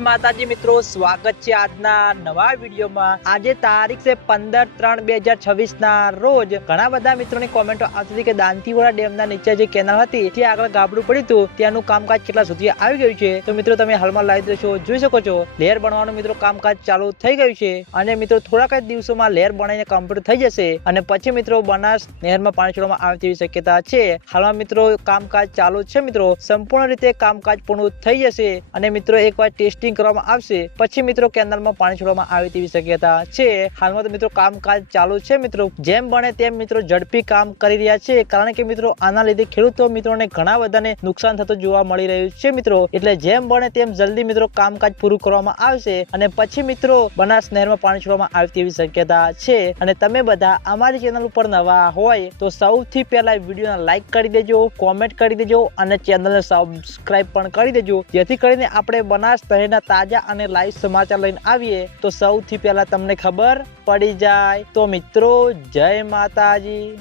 માતાજી મિત્રો, સ્વાગત છે આજના નવા વિડીયોમાં। આજે તારીખ છે 15/3/2026 ના રોજ ઘણા બધા મિત્રોની કોમેન્ટો આવતી હતી કે દાંતીવાડા ડેમના નીચે જે કેનાલ હતી ત્યાં આગળ ગાબડું પડ્યું હતું, ત્યાંનું કામકાજ કેટલા સુધી આવી ગયું છે। તો મિત્રો તમે હાલમાં લાઈવ દ્રશ્યો જોઈ શકો છો। લહેર બનવાનું મિત્રો કામકાજ ચાલુ થઈ ગયું છે અને મિત્રો થોડાક જ દિવસોમાં લહેર બનીને કમ્પ્લીટ થઈ જશે અને પછી મિત્રો બનાસ નહેરમાં પાણી છોડવામાં આવે તેવી શક્યતા છે। હાલમાં મિત્રો કામકાજ ચાલુ છે મિત્રો, સંપૂર્ણ રીતે કામકાજ પૂર્ણ થઈ જશે અને મિત્રો એકવાર ટેસ્ટિંગ કરવામાં આવશે પછી મિત્રો કેનાલમાં પાણી છોડવામાં આવે તેવી શક્યતા છે। હાલમાં તો મિત્રો કામકાજ ચાલુ છે મિત્રો, જેમ બને તેમ મિત્રો ઝડપી કામ કરી રહ્યા છે, કારણ કે મિત્રો આના લીધે ખેડૂતો મિત્રોને ઘણા બધાને નુકસાન થતું જોવા મળી રહ્યું છે મિત્રો। એટલે જેમ બને તેમ જલ્દી મિત્રો કામકાજ પૂરું કરવામાં આવશે અને પછી મિત્રો બનાસ નહેરમાં પાણી છોડવામાં આવે તેવી શક્યતા છે। અને તમે બધા અમારી ચેનલ ઉપર નવા હોય તો સૌથી પહેલા વિડીયોને લાઈક કરી દેજો, કોમેન્ટ કરી દેજો અને ચેનલને સબસ્ક્રાઇબ પણ કરી દેજો, જેથી કરીને આપણે બનાસ નહેરના તાજા અને લાઈવ સમાચાર લઈને આવીએ તો સૌથી પહેલા તમને ખબર પડી જાય। તો મિત્રો જય માતાજી।